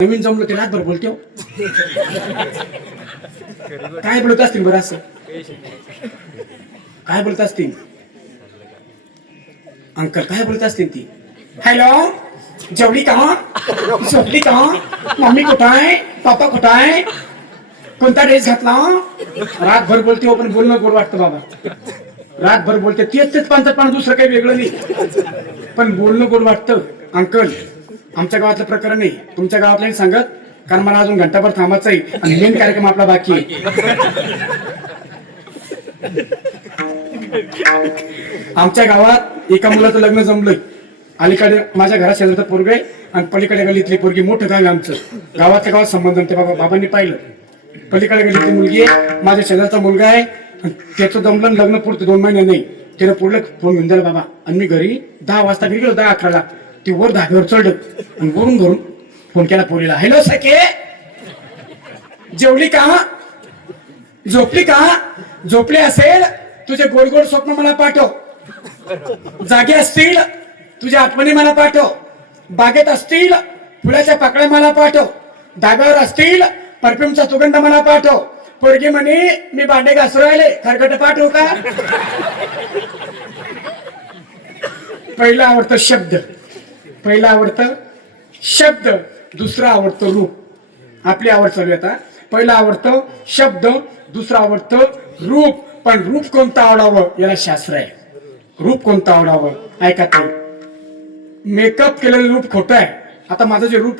नवीन जमलो ते रातभर बोलतो काय बोलत असतील बरं असं काय बोलत असतील अंकल काय बोलत असतील ती हॅलो जेवली का झोपली का मम्मी कुठं आहे पापा कुठं आहे कोणता ड्रेस घातला रातभर बोलते हो पण बोलणं गोड वाटतं बाबा रातभर बोलते तेच पान दुसरं काही वेगळं नाही पण बोलणं गोड वाटतं अंकल आमच्या गावातलं प्रकरण नाही तुमच्या गावातलं नाही सांगत कारण मला अजून घंटाभर थांबायचं आहे आणि मेन कार्यक्रम आपला बाकी आहे आमच्या गावात एका मुलाचं लग्न जमलंय अलीकडे माझ्या घरात शेजारचं पोरग आहे आणि पलीकडे गल्लीतली पोरगी मोठं गाव आहे आमचं गावातल्या गावात संबंध ते बाबांनी पाहिलं पलीकडे गल्लीतली मुलगी आहे माझ्या शेजारचा मुलगा आहे त्याचं जमलं लग्न पुढचं 2 महिने नाही त्यानं पुढलं फोन घेऊन दिला बाबा आणि मी घरी 10 वाजता घरी गेलो 10-11ला ती वर धाब्यावर चढलं आणि वरून घरून फोन केला पोरीला हॅलो सखे जेवली का झोपली का झोपली असेल तुझे गोड गोड स्वप्न मला पाठव जागे असतील तुझ्या आठवणी मला पाठव बागेत असतील फुलाच्या पाकळ्या मला पाठव धाब्यावर असतील परफ्यूमचा सुगंध मला पाठव पोरगी म्हणे मी भांडे घासू राहिले खरकट पाठवू का पहिला आवडतं शब्द पहिला आवडतं शब्द दुसरा आवडतं रूप आपली आवड चालू आता पहिला आवडतं शब्द दुसरा आवडतं रूप पण रूप कोणतं आवडावं याला शास्त्र आहे रूप कोणतं आवडावं ऐका ताई मेकअप केलेलं रूप खोटं आहे आता माझं जे रूप आहे